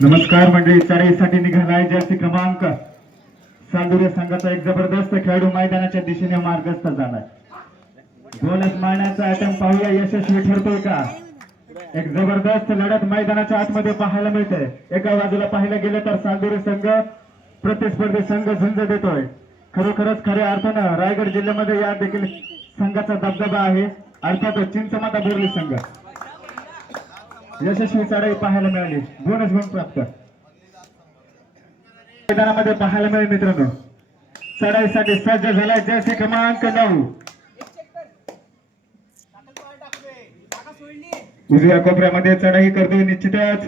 नमस्कार मंडळी, चढाईसाठी निघालाय जर्सी क्रमांक सालदुरे संघाचा एक जबरदस्त खेळाडू मैदानाच्या दिशेने मार्गस्थ झालाय. गोलच मारण्याचा अटेम्प्ट पाहूया यशस्वी ठरतोय का. एक जबरदस्त लढत मैदानाच्या आतमध्ये पाहायला मिळते. एका बाजूला पाहायला गेलं तर सालदुरे संघ प्रतिस्पर्धी संघ झुंज देतोय. खरोखरच खऱ्या अर्थानं रायगड जिल्ह्यामध्ये या देखील संघाचा दबदबा आहे. अर्थातच चिंचमाता बोर्ली संघ यशस्वी चढाई पाहायला मिळाली. बोनस गुण प्राप्त मैदानामध्ये पाहायला मिळेल. मित्रांनो, चढाईसाठी सज्ज झालाय जर्सी क्रमांक 9. उजव्या कोपऱ्यामध्ये चढाई करतोय. निश्चितच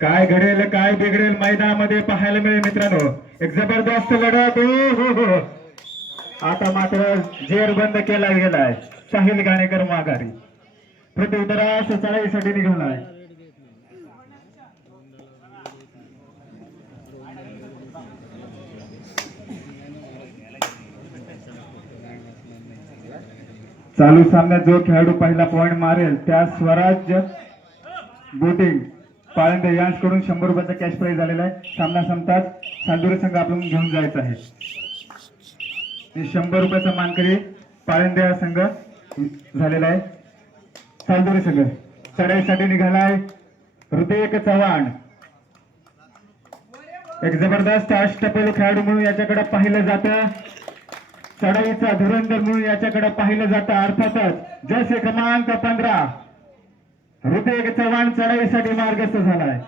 काय घडेल काय बिघडेल मैदानामध्ये पाहायला मिळेल. मित्रांनो, एक जबरदस्त लढत. हो आता मात्र जेर बंद केला गेलाय. साहिल गाणेकर माघारी प्रत्युत्तरास चढाईसाठी निघालाय. चालू सामन्यात जो खेळाडू पहिला पॉइंट मारेल त्या स्वराज्य बोटिंग पाळंदे यांच्याकडून 100 रुपयाचा कॅश प्राइज झालेला आहे. सामना संपताच सालदुरे संघ आपण घेऊन जायचा आहे. 100 रुपयाचा मानकरी पाळंदे हा संघ झालेला आहे. सालदुरे संघ चढाईसाठी निघालाय. हृदय चव्हाण एक जबरदस्त अष्टपैलू खेळाडू म्हणून याच्याकडे पाहिलं जातं. चढाईचा धुरंधर म्हणून याच्याकडे पाहिलं जातं. अर्थातच जर्सी क्रमांक 15 हृदय चव्हाण चढाईसाठी मार्गस्थ झालाय.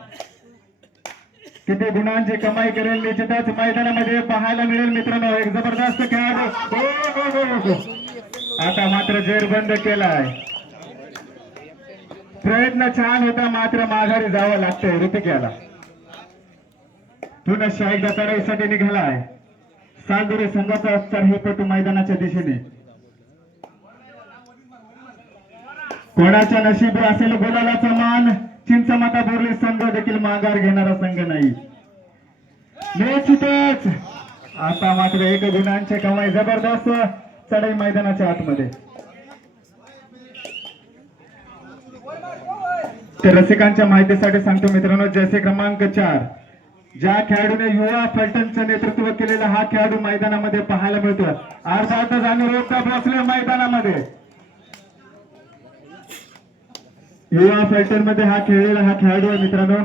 किती गुणांची कमाई करेल निश्चितच मैदानामध्ये पाहायला मिळेल. मित्रांनो, एक जबरदस्त खेळाडू. आता मात्र जेर बंद केलाय. प्रयत्न छान होता, मात्र माघारी जावं लागतंय ऋतिक्याला. पुन्हा एकदा चढाईसाठी निघालाय. सालदुरे संघाचा चढाईपटू मैदानाच्या दिशेने. कोणाच्या नशिबी असेल गुलालाचा मान. चिंचमाता बोर्ली संघ देखील माघार घेणारा संघ नाही. निश्चितच आता मात्र 1 गुणांची कमाई. जबरदस्त चढाई मैदानाच्या आतमध्ये. तर रसिकांच्या माहितीसाठी सांगतो मित्रांनो, जर्सी क्रमांक 4 ज्या खेळाडूने युवा फलटणचं नेतृत्व केलेला हा खेळाडू मैदानामध्ये पाहायला मिळतो. अर्थातच अनुरोध पोहोचले मैदानामध्ये. युवा फलटण मध्ये हा खेळलेला हा खेळाडू आहे मित्रांनो.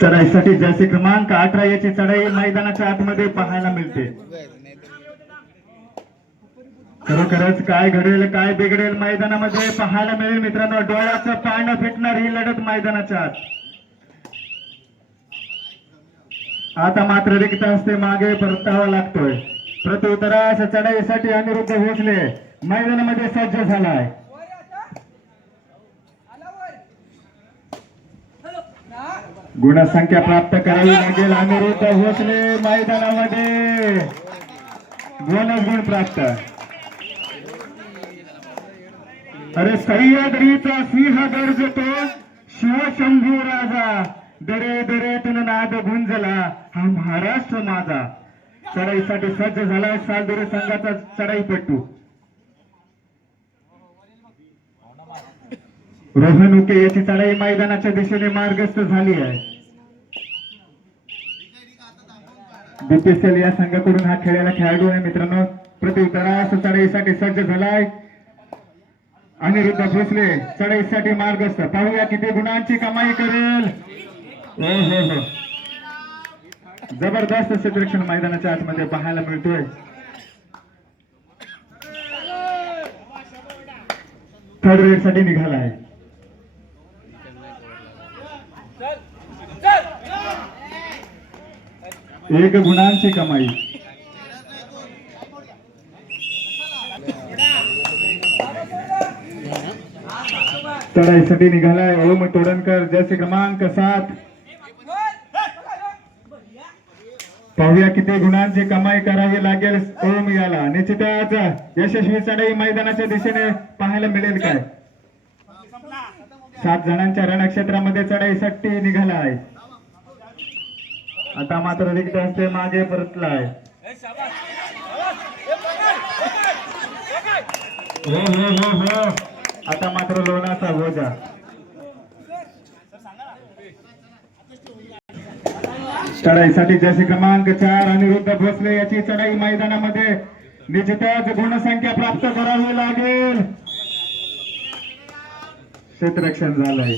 चढाईसाठी जर्सी क्रमांक 18 याची चढाई मैदानाच्या आतमध्ये पाहायला मिळते. खरोखरच काय घडेल काय बिघडेल मैदानामध्ये पाहायला मिळेल. मित्रांनो, डोळ्याचं पाणी फिटणार ही लढत मैदानाच्या आत. आता मात्र रिक्त हस्ते मागे परतावा लागतोय. प्रत्युत्तरास चढाईसाठी अनिरुद्ध भोसले मैदानामध्ये सज्ज झालाय. गुणसंख्या प्राप्त करावी लागेल. अनिरुद्ध भोसले मैदानामध्ये बोनस गुण प्राप्त. अरे सह्याद्रीचा सिंह गर्जतो शिवशंभू राजा. दरे दरेतून नाद गुंजला हा महाराष्ट्र माझा. चढाईसाठी सज्ज झाला सालदुरे संघाचा चढाईपटू. रोहन उके याची चढाई मैदानाच्या दिशेने मार्गस्थ झाली आहे. बीपीसीएल या संघाकडून हा खेळलेला खेळाडू आहे मित्रांनो. प्रत्युत्तरास चढाईसाठी सज्ज झालाय. अनिरुद्ध भोसले चढाईसाठी मार्गस्थ. पाहूया किती गुणांची कमाई करेल. हो जबरदस्त क्षेत्ररक्षण मैदानाच्या आतमध्ये पाहायला मिळतोय. थर्ड रेड साठी निघालाय. एक गुणांची कमाई. चढाईसाठी निघालाय ओम तोडणकर जर्सी क्रमांक 7. पाहूया किती गुणांची कमाई करावी लागेल ओम याला. निश्चितच यशस्वी चढाई मैदानाच्या दिशेने पाहायला मिळेल काय. 7 जणांच्या रणक्षेत्रामध्ये चढाईसाठी निघाला आहे. आता मात्र रिक्त असते मागे परतलाय. हो हो हो हो आता मात्र लोणाचा बोजा. चढाईसाठी जशी क्रमांक 4 अनिरुद्ध भोसले याची चढाई मैदानामध्ये निश्चितच गुणसंख्या प्राप्त करावी लागेल. क्षेत्ररक्षण झालंय.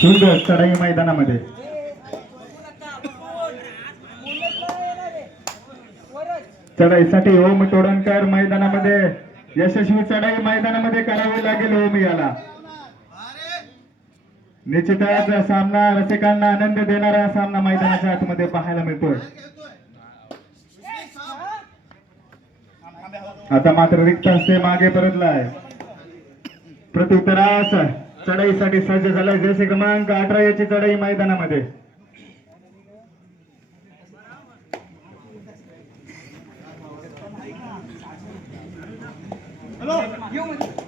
सुंदर चढाई मैदानामध्ये चढाईसाठी ओम तोडणकर मैदानामध्ये यशस्वी चढाई मैदानामध्ये करावी लागेल. ओम याला निश्चितच सामना रसिकांना आनंद देणारा सामना मैदानाच्या आतमध्ये पाहायला मिळतोय. आता मात्र रिक्त असते मागे परतलाय. प्रत्युत्तरास चढाईसाठी सज्ज झालाय जसे क्रमांक 18 याची चढाई मैदानामध्ये.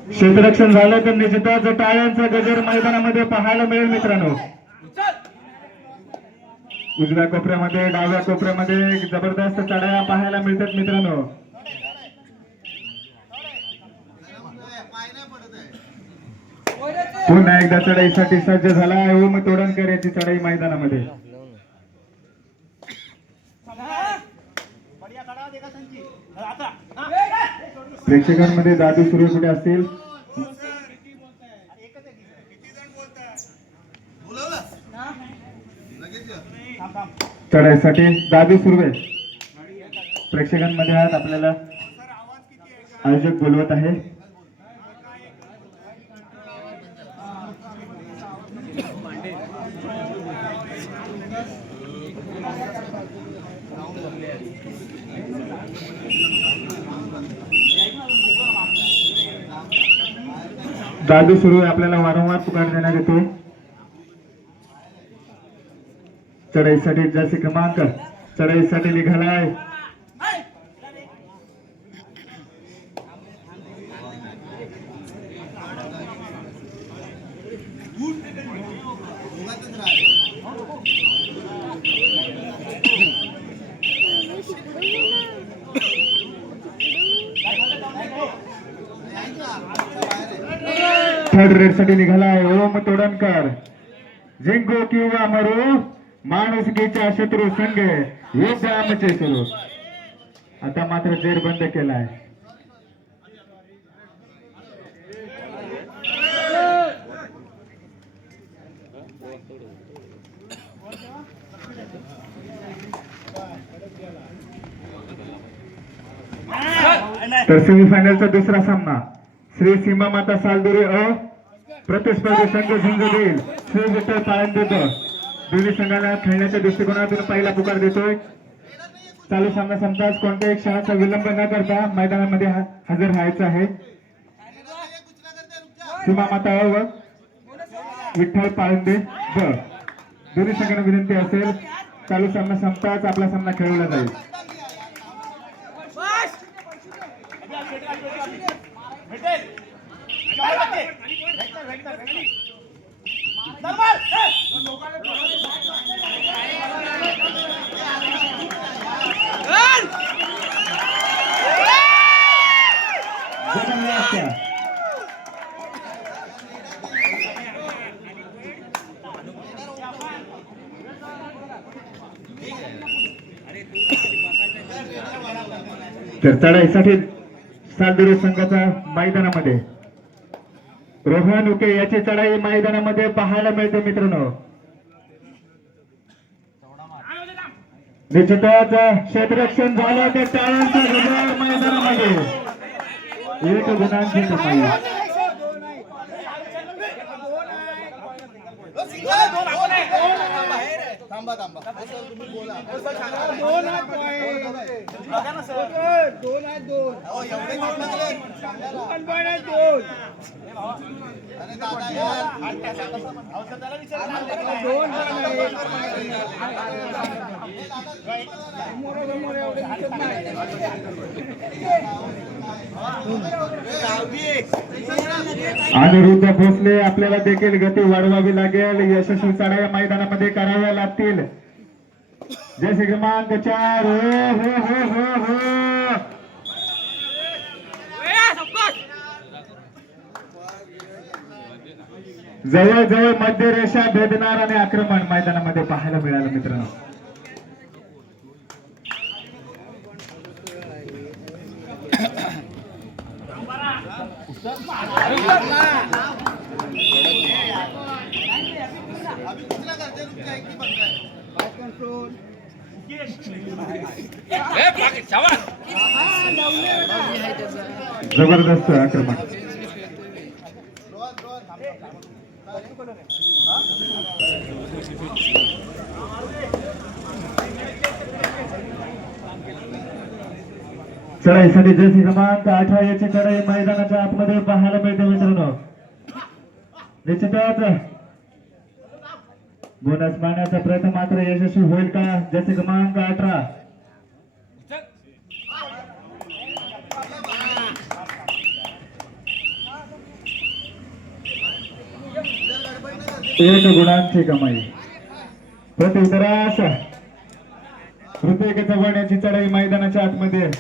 क्षेत्ररक्षण झालं तर निश्चितच टाळ्यांचा गजर मैदानामध्ये पाहायला मिळेल मित्रांनो. उजव्या कोपऱ्यामध्ये डाव्या कोपऱ्यामध्ये जबरदस्त चढाया पाहायला मिळतात मित्रांनो. पुन्हा एकदा चढाईसाठी सज्ज झाला ओम तोडणकर याची चढाई मैदानामध्ये. प्रेक्षकांमध्ये दादू सुरू कुठे असतील. चढाईसाठी दादू सुर्वे प्रेक्षकांमध्ये आहेत. आपल्याला आयोजक बोलवत आहे. दादू सुरू आपल्याला वारंवार पुकार देण्यात येतो. चढाईसाठी जसे क्रमांक चढाईसाठी निघालाय. थर्ड रेड साठी निघालाय ओम तोडणकर. जिंकू किंवा मरू माणुसकीच्या शत्रू संघ युद्ध आमचे सुरू. आता मात्र जेर बंद केलाय. तर सेमीफायनलचा दुसरा सामना श्री सीमा माता सालदुरे प्रतिस्पर्धी संघ झुंज देईल श्री विठ्ठल पाळंदे. दोन्ही संघाला खेळण्याच्या दृष्टिकोनातून पहिला पुकार देतोय. चालू सामना संपताच कोणत्याही क्षणाचा विलंब न करता मैदानामध्ये हजर राहायचं आहे. सीमा माता व विठ्ठल पाळंदे दोन्ही संघांना विनंती असेल चालू सामना संपताच आपला सामना खेळवला जाईल. तर चढाईसाठी सालदुरे संघाच्या मैदानामध्ये रोहन उके याची चढाई मैदानामध्ये पाहायला मिळते मित्रांनो. निश्चितच क्षेत्ररक्षण झालं ते टाळ्यांचा गजर मैदानामध्ये. एक गुणांची कमाई. अनिरुद्ध भोसले आपल्याला देखील गती वाढवावी लागेल. यशस्वी चढाई या मैदानामध्ये कराव्या लागतील. जय क्रमांक 4. हो जवळ जवळ मध्य रेषा भेदणार आणि आक्रमण मैदानामध्ये पाहायला मिळालं मित्रांनो. जबरदस्त आक्रमण. चढाईसाठी जर्सी क्रमांक 18 याची चढाई मैदानाच्या आतमध्ये पाहायला मिळते मित्रांनो. निश्चितच बोनस मारण्याचा प्रयत्न मात्र यशस्वी होईल का? जर्सी क्रमांक 18. एक गुणांची कमाई. प्रत्युत्तरास ऋतिक चव्हाण याची चढाई मैदानाच्या आतमध्ये.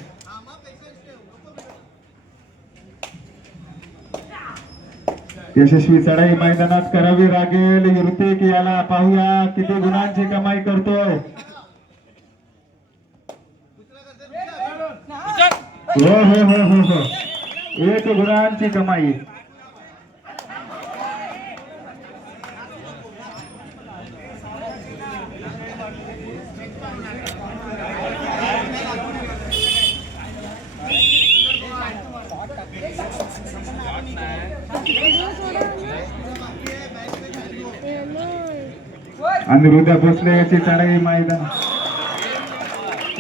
यशस्वी चढाई मैदानात करावी लागेल. ऋतिक याला पाहूया किती गुणांची कमाई करतोय. हो 1 गुणांची कमाई. अनिरुद्ध भोसले याची चढाई मैदान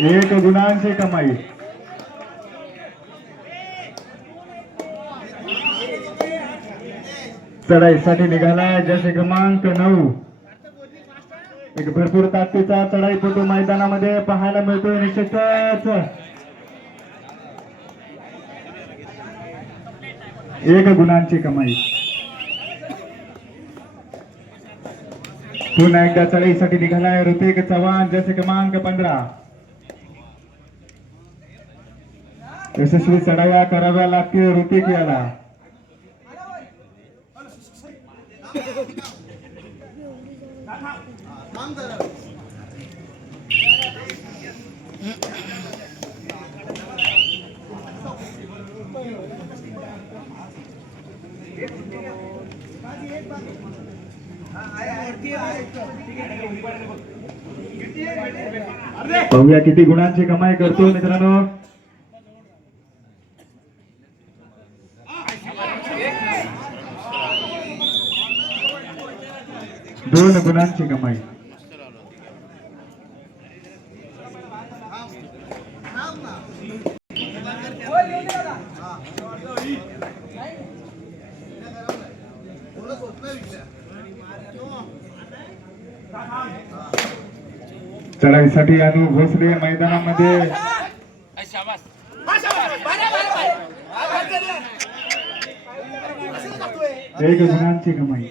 1 गुणांची कमाई. चढाईसाठी निघाला जसे क्रमांक 9. एक भरपूर ताकदीचा चढाईपटू मैदानामध्ये पाहायला मिळतोय. निश्चितच 1 गुणांची कमाई. पुन्हा एकदा चढाईसाठी निघालाय ऋतिक चव्हाण जसे क्रमांक 15. यशस्वी चढाया कराव्या लागतील ऋतिक याला. पाहूया किती गुणांची कमाई करतो मित्रांनो. दोन गुणांची कमाई. चढाईसाठी अनु भोसले मैदानामध्ये. 1 गुणांची कमाई.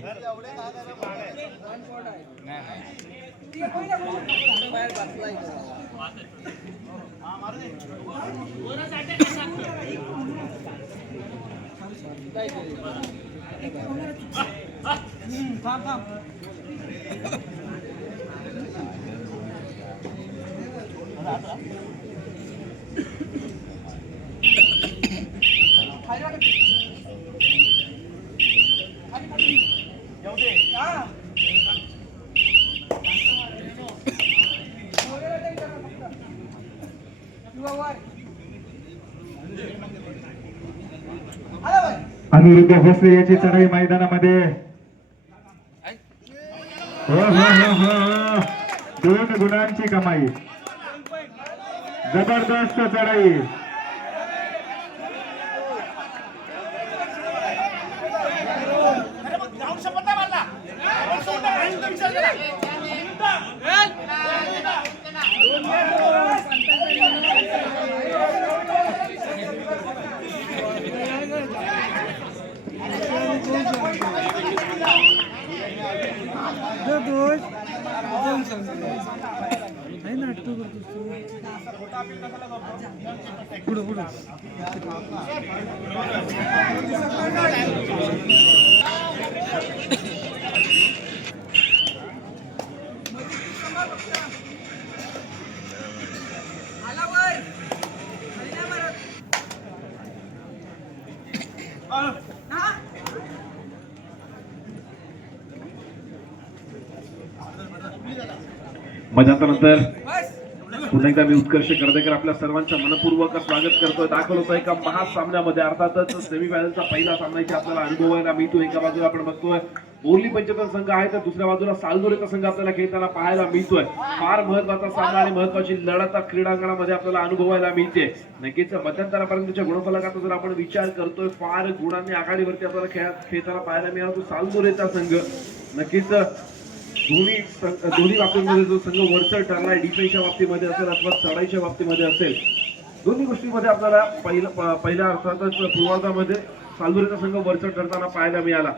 अनिरुद्ध भोसले याची चढाई मैदानामध्ये. 2 गुणांची कमाई. जबरदस्त चढाई. मध्यानंतर पुन्हा एकदा मी उत्कर्ष करदेकर आपल्या सर्वांचं मनपूर्वक स्वागत करतोय. दाखल होतोय एका महासामन्यामध्ये. अर्थातच सेमीफायनलचा पहिला सामना इथे आपल्याला अनुभवायला मिळतो. एका बाजूला आपण बघतोय बोर्ली 75 संघ आहे, तर दुसऱ्या बाजूला सालदोरेचा संघ आपल्याला खेळताना पाहायला मिळतोय. फार महत्वाचा सामना आणि महत्वाची लढत क्रीडांगणामध्ये आपल्याला अनुभवायला मिळते. नक्कीच मध्यंतरापर्यंतच्या गुणफलकाचा जर आपण विचार करतोय, फार गुणांनी आघाडीवरती आपल्याला खेळताना पाहायला मिळाला तो सालदोरेचा संघ. नक्कीच दोन्ही बाबतीमध्ये जो संघ वरचढ ठरलाय, डिफेन्सच्या बाबतीमध्ये असेल अथवा चढाईच्या बाबतीमध्ये असेल, दोन्ही गोष्टींमध्ये आपल्याला पहिल्या अर्थातच पूर्वार्धामध्ये सालदोरेचा संघ वरचढ ठरताना पाहायला मिळाला.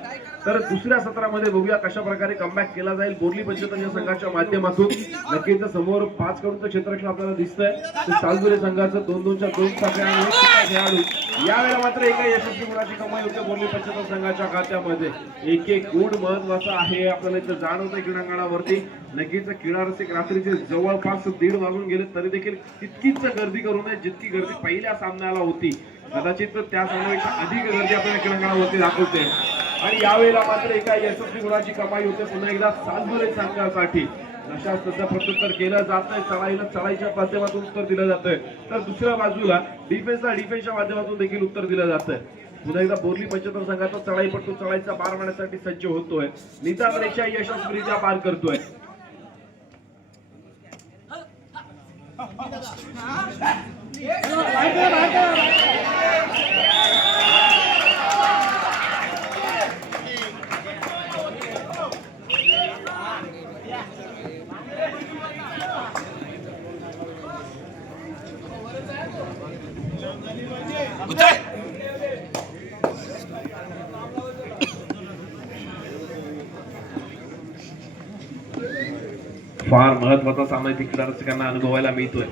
तर दुसऱ्या सत्रामध्ये बघूया कशा प्रकारे कमबॅक केला जाईल बोर्ली 75 या संघाच्या माध्यमातून. नक्कीच समोर 5 कडूनचं क्षेत्ररक्षण आपल्याला दिसतंय. सालदोरे संघाचं 2-2च्या 2 टाके आणि 1 खेळाडू. यावेळेला मात्र एका यशस्वी गुणाची कमाई होते बोर्ली 75 संघाच्या खात्यामध्ये. एक गुण महत्वाचा आहे आपल्याला इथं जाणवतंय क्रीडांगणावरती. नक्कीच क्रीडारसिक रात्रीचे जवळपास 1:30 वाजून गेले तरी देखील तितकीच गर्दी करू नये जितकी गर्दी पहिल्या सामन्याला होती. कदाचित त्या सामन्यापेक्षा अधिक गर्दी आपल्याला क्रीडांगणावरती दाखवते. आणि यावेळेला मात्र एका यशस्वी गुणाची कमाई होते पुन्हा एकदा सालदोरे संघासाठी. अशा सध्या प्रत्युत्तर केलं जातंय. चढाईच्या माध्यमातून उत्तर दिलं जातंय, तर दुसऱ्या बाजूला डिफेन्सच्या माध्यमातून देखील उत्तर दिलं जातंय. पुन्हा एकदा बोर्ली 75 संघाचा चढाईपटू चढाईचा पार मारण्यासाठी सज्ज होतोय. निदान रेषा यशस्वीरित्या पार करतोय. फार महत्वाचा सामना इथे क्रीडारसिकांना अनुभवायला मिळतोय.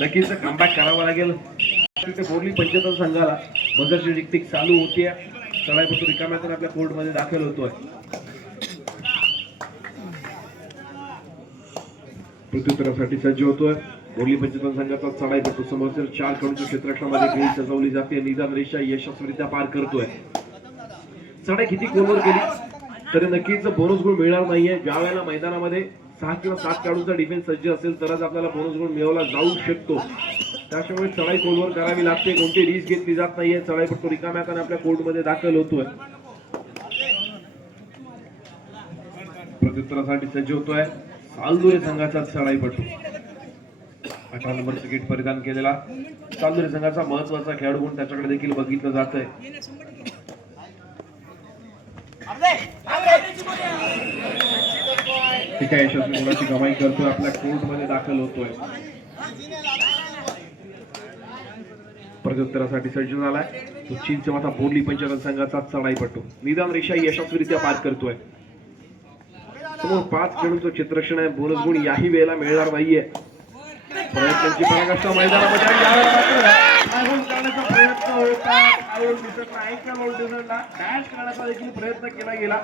नक्कीच कमबॅक करावा लागेल. बोर्ली 75 संघाला मगरची जिक्तिक चालू होतीये. चढाईपटू रिकाम्यातून आपल्या कोर्टमध्ये दाखल होतोय. प्रत्युत्तरासाठी सज्ज होतोय बोर्ली 75 संघाचा चढाईपटू. समोरच्या 4 कडूनच्या क्षेत्ररक्षणामध्ये खेळी सजवली जाते. निदान रेषा यशस्वीरित्या पार करतोय. चढाई किती खोलवर गेली तरी नक्कीच बोनस गुण मिळणार नाहीये. ज्या वेळेला मैदानामध्ये 6 किंवा 7 खेळाडूंचा डिफेन्स सज्ज असेल तरच आपल्याला बोनस गुण मिळवला जाऊ शकतो. त्याच्यामुळे चढाई खोलवर करावी लागते. कोणती रिस्क घेतली जात नाहीये. चढाईपटू रिकाम्याकडे आपल्या कोर्टमध्ये दाखल होतोय. प्रत्युत्तरासाठी सज्ज होतोय सालदोरे संघाचा चढाईपटू. 18 नंबरचं किट परिधान केलेला सालदोरे संघाचा महत्वाचा खेळाडू म्हणून त्याच्याकडे देखील बघितलं जातंय. ठीक आहे, यशस्वी गुणाची कमाई करतोय. आपल्या कोर्टमध्ये दाखल होतोय. प्रत्युत्तरासाठी सज्ज झालाय तो चिंचवाचा बोर्ली 75 संघाचा चढाईपटू. निदान रेषा यशस्वीरित्या पार करतोय. समोर 5 खेळाडूंचं क्षेत्ररक्षण आहे. बोनस गुण याही वेळेला मिळणार नाहीये. प्रयत्नांची पराकाष्ठा मैदानामध्ये करण्याचा प्रयत्न होता. दिसत नाही डॅश करण्याचा देखील प्रयत्न केला गेला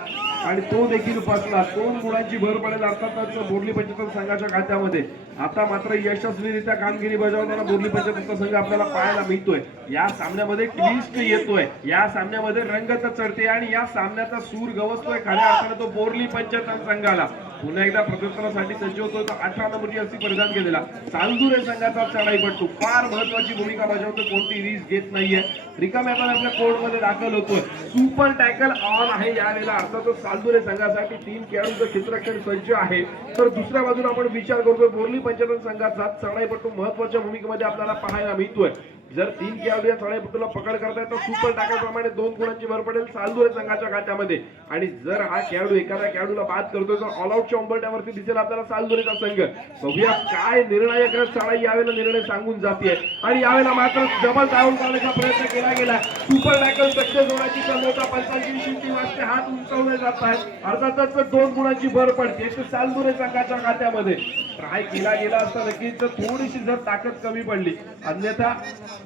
आणि तो देखील फसला. 2 गुणांची भर पडेल अर्थातच बोर्ली 75 संघाच्या खात्यामध्ये. आता मात्र यशस्वीरित्या कामगिरी बजावताना बोर्ली 75 संघ आपल्याला पाहायला मिळतोय. या सामन्यामध्ये ट्विस्ट येतोय. या सामन्यामध्ये रंगत चढते आणि या सामन्याचा सूर गवसतोय खऱ्या अर्थाने तो बोर्ली 75 संघाला. पुन्हा एकदा प्रदर्शनासाठी सज्ज होतो तो 18 नंबरची जर्सी परिधान केलेला चालदुरे संघाचा चढाईपट्टू फार महत्वाची भूमिका बजावतो, कोणती रिस्क घेत नाहीये, रिकाम्या पण आपल्या कोर्ट मध्ये दाखल होतोय, सुपर टॅकल ऑन आहे यावेळेला अर्थातच चालदुरे संघासाठी 3 खेळाडूंचं क्षेत्ररक्षण सज्ज आहे. तर दुसऱ्या बाजूला आपण विचार करतोय बोर्ली पंचायत संघाचा चढाईपट्टू महत्वाच्या भूमिकेमध्ये आपल्याला पाहायला मिळतोय. जर 3 खेळाडू या चढाईपट्टूला पकड करतायत तर सुपर टॅकलप्रमाणे 2 गुणांची भर पडेल चालदुरे संघाच्या खात्यामध्ये. आणि जर हा खेळाडू एखाद्या खेळाडूला बाद करतोय तर ऑल आउटच्या उंबरठ्यावरती दिसेल आपल्याला चालदुरेचा संघ. बघूया काय निर्णायक चढाई यावेळेला निर्णय सांगून जाते. आणि यावेळेला मात्र डबल डाऊन करण्याचा प्रयत्न केला गेला, सुपर टॅकल सक्सेस होण्याची क्षमता पंचांची शिट्टी वाजते, हात उंचावले जात आहेत, अर्थातच 2 गुणांची भर पडते चालदुरे संघाच्या खात्यामध्ये. ट्राय केला गेला असता नक्कीच थोडीशी जर ताकद कमी पडली, अन्यथा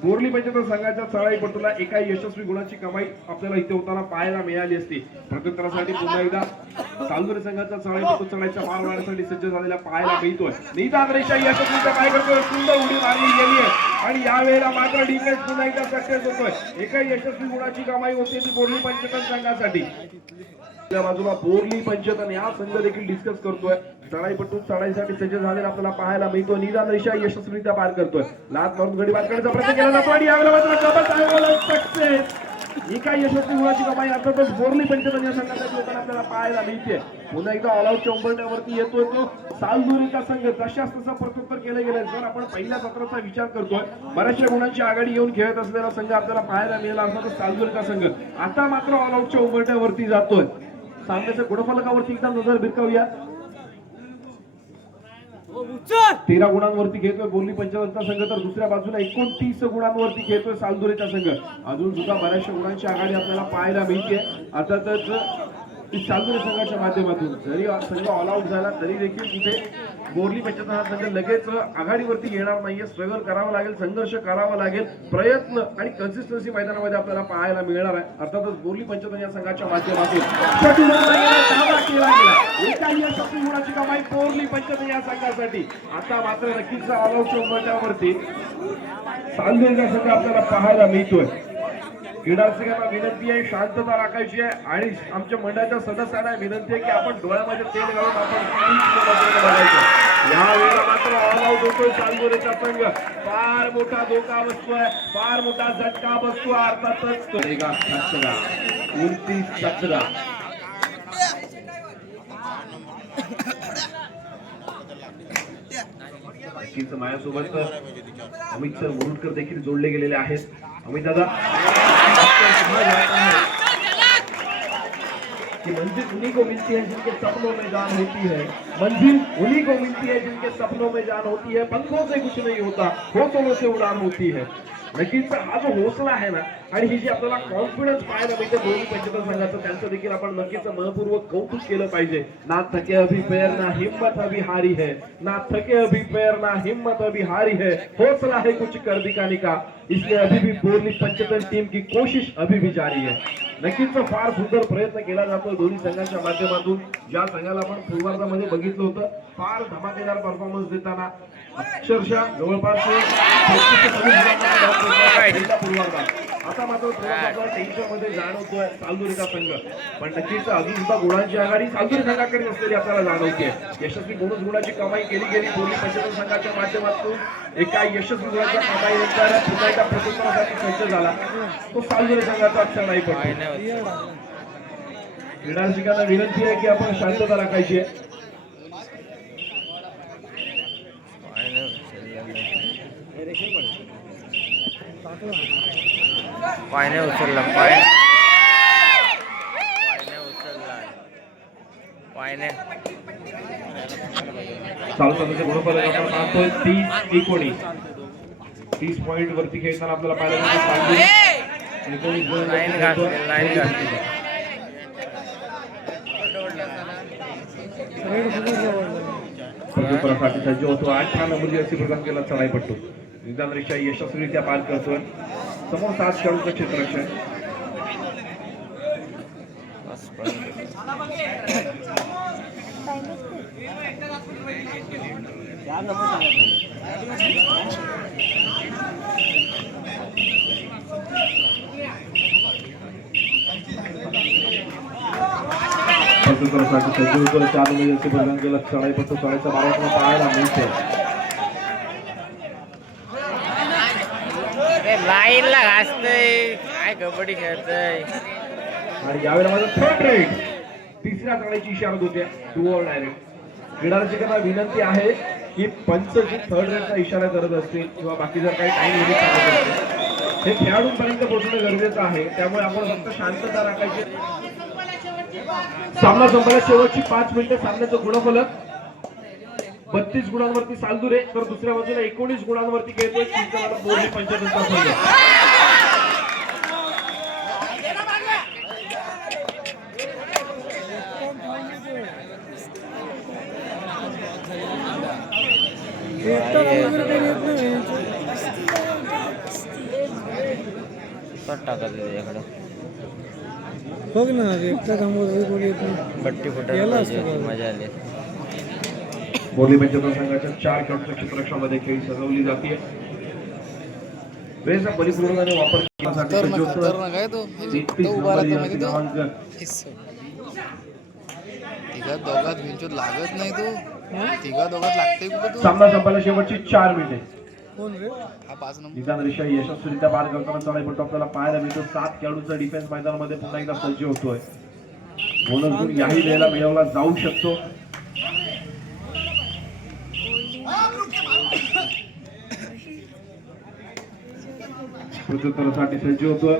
बोर्ली पंचायत संघाच्या चढाईपटूला एका यशस्वी गुणाची कमाई आपल्याला इथे होताना पाहायला मिळाली असती. प्रत्युत्तरासाठी पुन्हा एकदा चालदुरे संघाचा चढाईपटू चढाईच्या मार मारण्यासाठी सज्ज झालेला पाहायला मिळतोय. निदान रेषा यशस्वीचा काय करतोय, सुंदर उडी मारली गेली आहे आणि यावेळेला मात्र डिफेन्स पुन्हा एकदा सक्सेस होतोय, एका यशस्वी गुणाची कमाई होते ती बोर्ली पंचायत संघासाठी. त्या बाजूला बोर्ली पंचायत या संघ देखील डिस्कस करतोय, चढाईपटू चढाईसाठी सज्ज झालेला आपल्याला पाहायला मिळतो, निदान रेषा यशस्वीरित्या पार करतोय, लात मारून गडी बाद करण्याचा प्रयत्न केला जातो आणि यावेळेला मात्र डबल सक्सेस, एका यशस्वी गुणाची कमाई अर्थातच बोर्ली पंचायत या संघासाठी होताना आपल्याला पाहायला मिळते. पुन्हा एकदा ऑल आउटच्या उंबरठ्यावरती येतोय तो चालदुरेचा संघ, तशाच तसं प्रत्युत्तर केलं गेलं. जर आपण पहिल्या सत्राचा विचार करतोय, बऱ्याचशा गुणांची आघाडी येऊन खेळत असलेला संघ आपल्याला पाहायला मिळाला, अर्थातच चालदुरेचा संघ आता मात्र ऑल आउटच्या उंबरठ्यावरती जातोय. सामन्याच्या गुणफलकावरती एकदा नजर भिरकावूया. 13 गुणांवरती घेतोय बोर्ली पंचायतचा संघ, तर दुसऱ्या बाजूला 29 गुणांवरती घेतोय चालदुरेचा संघ. अजून सुद्धा बऱ्याचशा गुणांची आघाडी आपल्याला पाहायला मिळते. अर्थातच चालदुरे संघाच्या माध्यमातून जरी संघ ऑल आउट झाला तरी देखील तिथे बोर्ली पंचायत हा संघ लगेच आघाडीवरती येणार नाहीये, स्ट्रगल करावं लागेल, संघर्ष करावा लागेल, प्रयत्न आणि कन्सिस्टन्सी मैदानामध्ये आपल्याला पाहायला मिळणार आहे. अर्थातच बोर्ली पंचायत या संघाच्या माध्यमातून एका गुणाची कमाई बोर्ली पंचायत या संघासाठी. आता मात्र नक्कीच ऑल आउटच्या उंबरठ्यावरती चालदुरेचा संघ आपल्याला पाहायला मिळतोय. क्रीडारसिकांना विनंती आहे शांतता राखायची आहे आणि आमच्या मंडळाच्या सदस्यांना विनंती आहे की आपण डोळ्यामध्ये तेल घालून आपण बघायचं. यावेळेला मात्र ऑल आउट होतोय चालदुरेचा संघ, फार मोठा धोका बसतोय, फार मोठा झटका बसतोय, अर्थातच कचरा 29 कचरा. माझ्यासोबत अमित सर मुरुडकर देखील जोडले गेलेले आहेत. अमित दादा, कि मंजिल उन्हीं को मिलती है जिनके सपनों में जान होती है, मंजिल उन्हीं को मिलती है जिनके सपनों में जान होती है, पंखों से कुछ नहीं होता, हौसलों से उड़ान होती है. नक्कीच हा जो हौसला आहे ना आणि ही जी आपल्याला कॉन्फिडन्स पाहायला मिळते बोर्ली पंचायत संघाचं, त्यांचं देखील आपण नक्कीच मनपूर्वक कौतुक केलं पाहिजे. ना थके अभी पैर ना हिम्मत अभी हारी है, ना थके अभी पैर ना हिम्मत अभी हारी है, हौसला है कुछ कर दिखाने का, इसलिए अभी भी बोर्ली पंचायत टीम की कोशिश अभी भी जारी है. नक्कीच फार सुंदर प्रयत्न केला जातो दोन्ही संघांच्या माध्यमातून. ज्या संघाला आपण पूर्वार्धामध्ये बघितलं होतं फार धमाकेदार परफॉर्मन्स देताना, अक्षरशः जवळपास पूर्वार्धा, आता मात्र टेन्शन मध्ये जाणवतोय चालदुरेचा संघ. पण नक्कीच अजून सुद्धा गुणांची आघाडी चालदुरे संघाकडे असलेली आपल्याला जाणवते. यशस्वी बोनस गुणाची कमाई केली गेली बोर्ली पंचायत संघाच्या माध्यमातून. एका यशस्वी गुणाच्या कमाई नंतर पुन्हा एका प्रत्युत्तरासाठी सज्ज झाला तो चालदुरे संघाचा अक्षर नाही पडतो. क्रीडारसिकांना विनंती आहे की आपण शांतता राखायची आहे. पायने उचलला, पायने उचलला, पायने चालू गुणफलक आपण पाहतोय 30-19. 30 पॉइंट वरती खेळताना आपल्याला पाहायला प्रत्युत्तरासाठी सज्ज होतो. 18 नंबरची अशी प्रदान केला चढाईपट्टू, निदान रेषा यशस्वीरित्या पार करतोय. समोर 7 खेळाडूंचं क्षेत्ररक्षण. प्रत्युत्तरासाठी सज्ज होतो. 4 मध्ये बजरंगीला चढाईपट्टू चढायचा मार्ग पाहायला मिळतो. लाईनला घासतय काय कबड्डी खेळतय. आणि यावेळेला माझा थर्ड राईट तिसऱ्या चढाईची इशारा होते. 2 ओव्हर डायरेक्ट. क्रीडा रसिकांना विनंती आहे की पंच जी थर्ड रेटचा इशारा करत असतील किंवा बाकी जर काही टाइम लिमिट सांगत असतील हे खेळाडूंपर्यंत पोहोचणं गरजेचं आहे. त्यामुळे आपण फक्त शांतता राखायची. सामना संपला. शेवटची 5 मिनिटं. सामन्याचं गुणफलक 32 गुणांवरती सालदुरे तर दुसऱ्या बाजूला 19 गुणांवरती खेळतोय चिंचवड बोर्ली पंचायतचा संघ. टाकत त्याच्याकडे बघ ना एकटा बट्टी फुटायला मजा आली. बोर्ली पंचायत संघाच्या 4 खेळाडूंच्या क्षेत्ररक्षणामध्ये खेळी सजवली जाते. वेळेचा परिपूर्णपणे वापर करण्यासाठी सज्ज होतो. 33 नंबर जर्सी क्रमांक दोघात भिंचूत लागत नाही तो. तिघा दोघात लागते कुठे तू. सामना संपायला शेवटची 4 मिनिटे. हा 5 नंबर निदान रेषा यशस्वीरित्या पार करताना चढाईपट्टू आपल्याला पाहायला मिळतो. 7 खेळाडूंचा डिफेन्स मैदानामध्ये पुन्हा एकदा सज्ज होतोय. बोनस गुण याही वेळेला मिळवला जाऊ शकतो. प्रत्युत्तरासाठी सज्ज होतोय.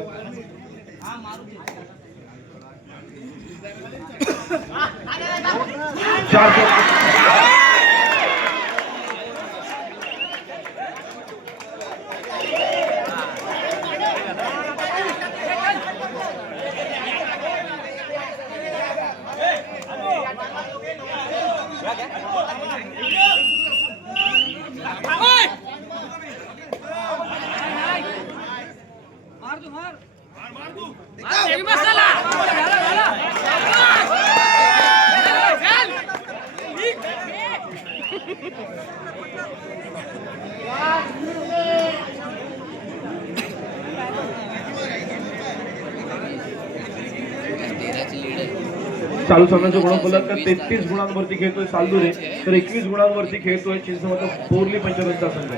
चालू सामन्याचं गुणफलक 33 गुणांवरती खेळतोय सालदुरे तर 21 गुणांवरती खेळतोय चिंचवड बोर्ली पंचायतचा संघ.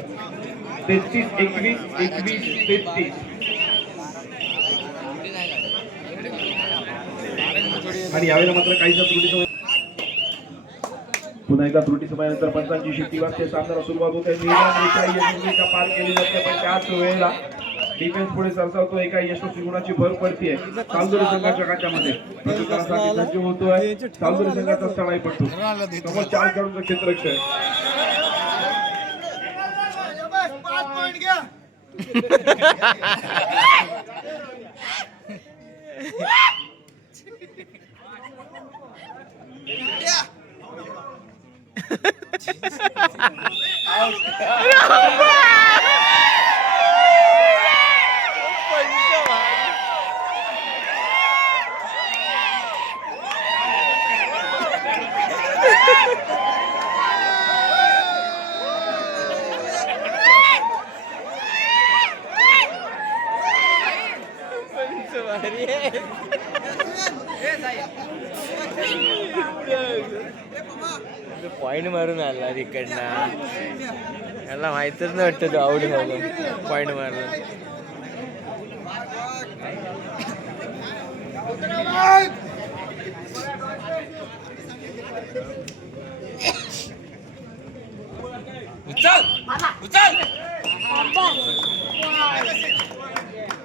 33 21 21 33. आणि यावेळेला मात्र काहीसा त्रुटी समय पुन्हा एकदा त्रुटी समयानंतर पंचांची शिट्टी वाजते. सामन्याला सुरुवात होते. पार केली जाते पण त्याच वेळेला डिफेन्स पुढे सरसावतो. एका यशस्वी गुणाची भर पडतीये सालदुरे संघाच्या खात्यामध्ये. प्रत्युत्तरासाठी सज्ज होतोय सालदुरे संघाचा चढाईपट्टू. समोर 4 खेळाडूंचं क्षेत्ररक्षण. पॉइंट मारून आला तिकडनं. याला माहितच नाही वाटतं तो आउट झाला पॉइंट मारला.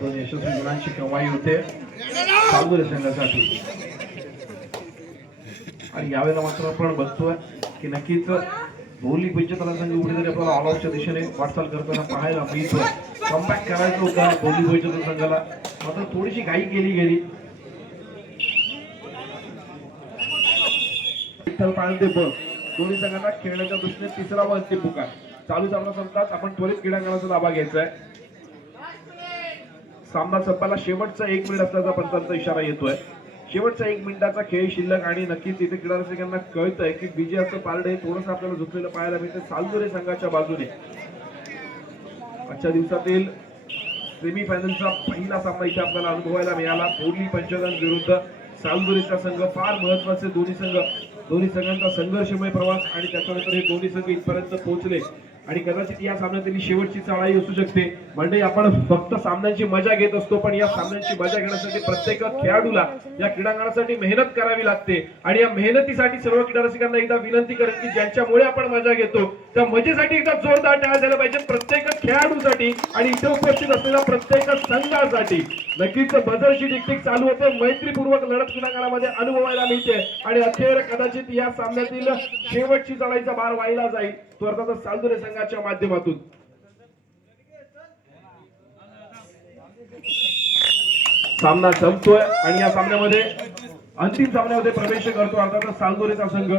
दोन यशस्वी गुणांची कमाई होते सालदुरे संघासाठी. आणि यावेळेला मात्र आपण बघतोय की नक्कीच बोर्ली पंचायत संघ कुठेतरी आपल्याला ऑल आउटच्या दिशेने वाटचाल करताना पाहायला मिळतोय. कमबॅक करायचं होतं बोर्ली पंचायत संघाला मात्र थोडीशी घाई केली गेली. दोन्ही संघांना खेळण्याच्या दृष्टीने तिसरा व अंतिम पुकार. चालू सामना संपतात आपण त्वरित क्रीडांगणाचा ताबा घ्यायचा आहे. सामना संपायला शेवटचा 1 मिनिट असल्याचा पंचांचा इशारा येतोय. शेवटचा 1 मिनिटाचा खेळ शिल्लक आणि नक्कीच इथे क्रीडा रसिकांना कळतंय की विजयाचं पारडे थोडंसं आपल्याला झुकलेलं पाहायला मिळतं सालदुरे संघाच्या बाजूने. आजच्या दिवसातील सेमीफायनलचा पहिला सामना इथे आपल्याला अनुभवायला मिळाला. बोर्ली पंचायत विरुद्ध सालदुरीचा संघ फार महत्वाचे दोन्ही संघांचा संघर्षमय प्रवास आणि त्याच्यानंतर हे दोन्ही संघ इथपर्यंत पोहोचले आणि कदाचित या सामन्यातील शेवटची चढाई असू शकते. मंडळी, आपण फक्त सामन्यांची मजा घेत असतो, पण या सामन्यांची मजा घेण्यासाठी प्रत्येक खेळाडूला या क्रीडांगणासाठी मेहनत करावी लागते आणि या मेहनतीसाठी सर्व क्रीडा रसिकांना एकदा विनंती करेन की ज्यांच्यामुळे आपण मजा घेतो त्या मजेसाठी एकदा जोरदार टाळ्या झाल्या पाहिजे प्रत्येक खेळाडूसाठी आणि इथे उपस्थित असलेल्या प्रत्येक संघासाठी. नक्कीच बजरची टिकटिक चालू होते, मैत्रीपूर्वक लढत क्रीडांगणामध्ये अनुभवायला मिळते आणि अखेर कदाचित या सामन्यातील शेवटची चढाईचा भार वाहिला जाईल तो अर्थातच सालदुरे संघाच्या माध्यमातून. सामना संपतोय आणि या सामन्यामध्ये अंतिम सामन्यामध्ये प्रवेश करतो अर्थातच सालदुरेचा संघ.